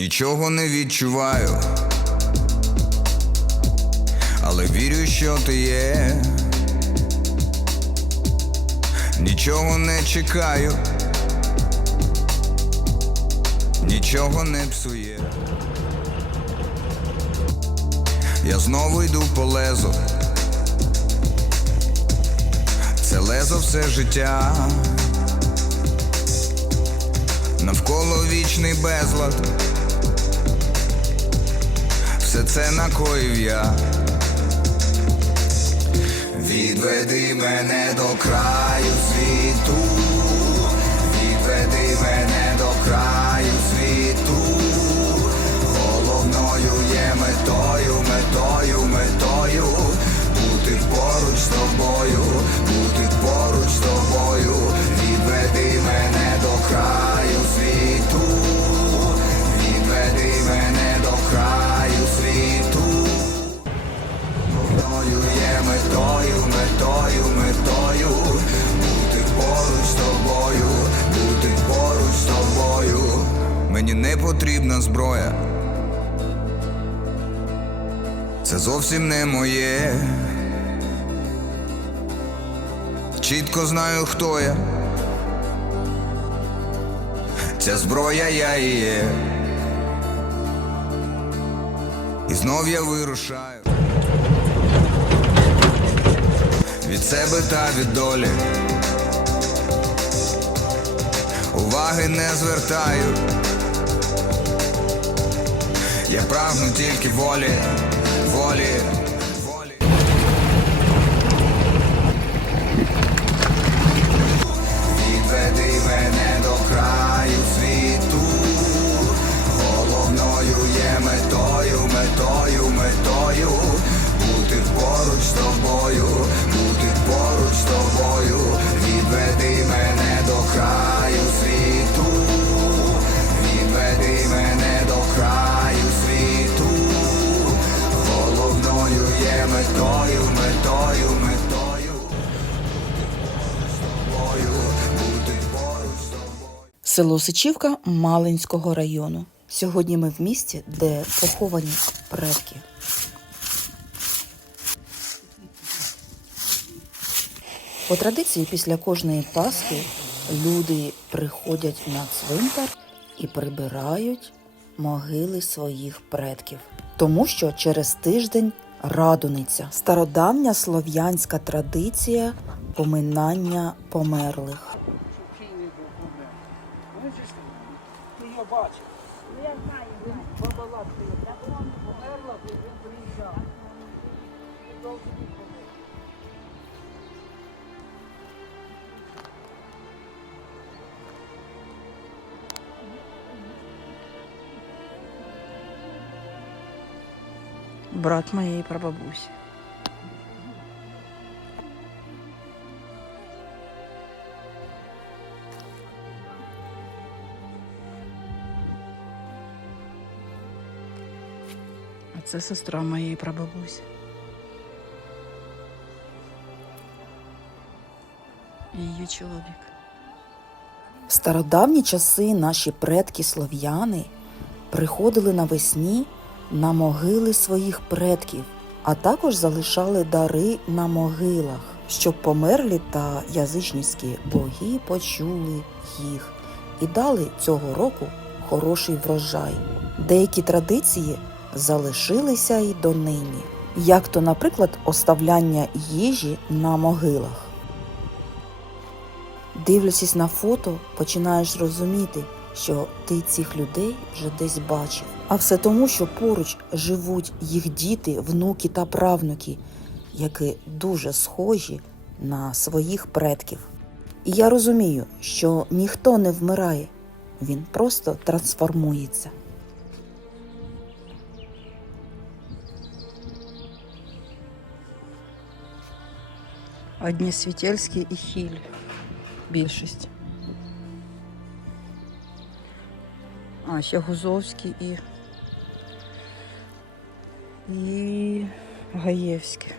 Нічого не відчуваю, але вірю, що ти є. Нічого не чекаю, нічого не псує. Я знову йду по лезу. Це лезо все життя. Навколо вічний безлад. Все це накоїв я. Відведи мене до краю світу, відведи мене до краю світу. Головною є метою, метою, метою. Бути поруч з тобою, бути поруч з тобою. Потрібна зброя. Це зовсім не моє. Чітко знаю, хто я. Ця зброя я і є. І знов я вирушаю. Від себе та від долі. Уваги не звертаю. Я прагну тільки волі, волі. Село Сичівка Малинського району. Сьогодні ми в місті, де поховані предки. По традиції, після кожної Пасхи люди приходять на цвинтар і прибирають могили своїх предків. Тому що через тиждень радуниця стародавня слов'янська традиція поминання померлих. Брат моєї прабабусі. А це сестра моєї прабабусі. Її чоловік. В стародавні часи наші предки слов'яни приходили навесні на могили своїх предків, а також залишали дари на могилах, щоб померлі та язичницькі боги почули їх і дали цього року хороший врожай. Деякі традиції залишилися й донині, як то, наприклад, оставляння їжі на могилах. Дивлячись на фото, починаєш розуміти, що ти цих людей вже десь бачив. А все тому, що поруч живуть їх діти, внуки та правнуки, які дуже схожі на своїх предків. І я розумію, що ніхто не вмирає, він просто трансформується. Одні світельські і хіль. Більшість. А, ще Гузовський і. І Гаєвський.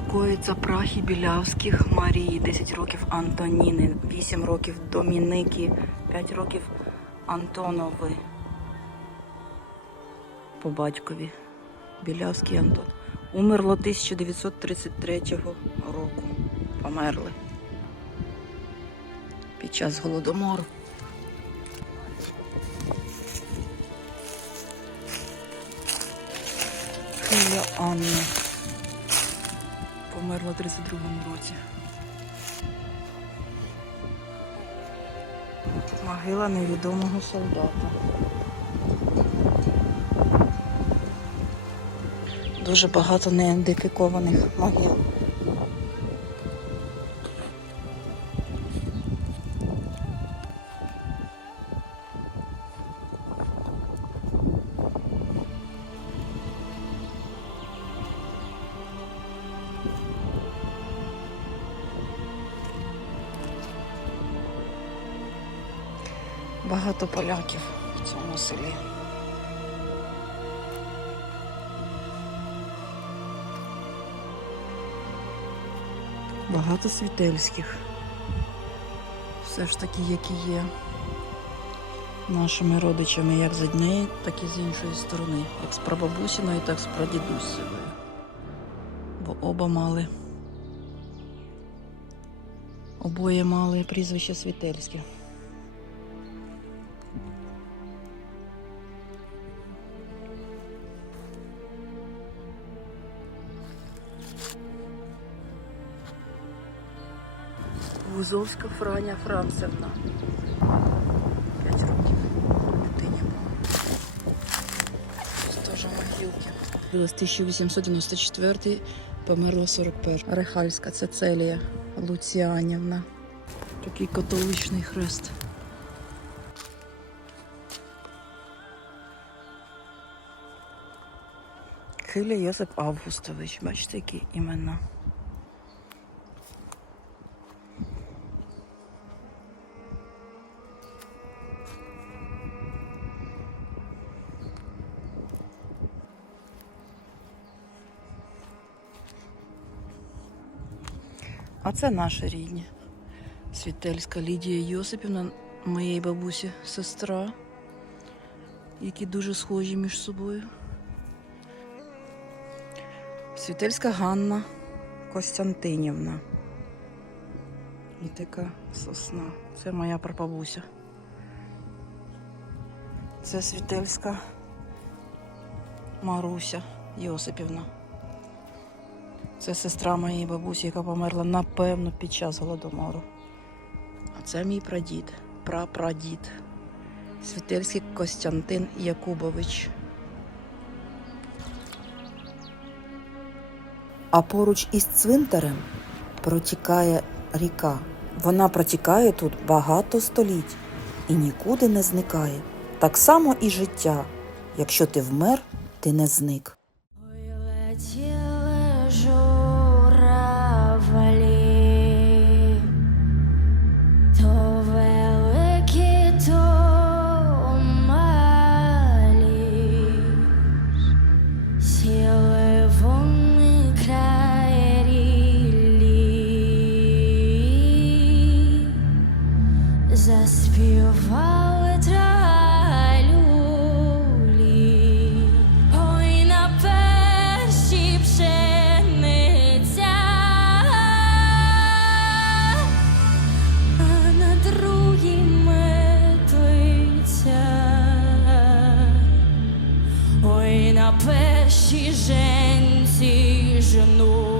Покоїться прахи білявських Марії, 10 років Антоніни, 8 років Доміники, 5 років Антонови. По батькові. Білявський Антон. Умерло 1933 року. Померли. Під час голодомору. Хиля Анна. Померла в 32-му році. Могила невідомого солдата. Дуже багато неідентифікованих могил. Багато поляків в цьому селі. Багато світельських. Все ж таки, які є нашими родичами як з однієї, так і з іншої сторони. Як з прабабусіною, так і з прадідусевою. Бо оба мали. Обоє мали прізвище Світельське. Вузовська Франя Францевна. П'ять років дитині було. Теж могилки. З 1894 померла 41. Рехальська Цецелія Луціанівна. Такий католичний хрест. Хиля Йосип Августович. Бачите, які імена. А це наші рідні. Світельська Лідія Йосипівна, моєї бабусі сестра, які дуже схожі між собою. Світельська Ганна Костянтинівна. І така сосна. Це моя прабабуся. Це Світельська Маруся Йосипівна. Це сестра моєї бабусі, яка померла напевно під час голодомору. А це мій прадід, прапрадід. Світельський Костянтин Якубович. А поруч із цвинтарем протікає ріка. Вона протікає тут багато століть і нікуди не зникає. Так само і життя. Якщо ти вмер, ти не зник. Тралюлі. Ой, на першій пшениця, а на другій метлиця. Ой, на першій женці женуть,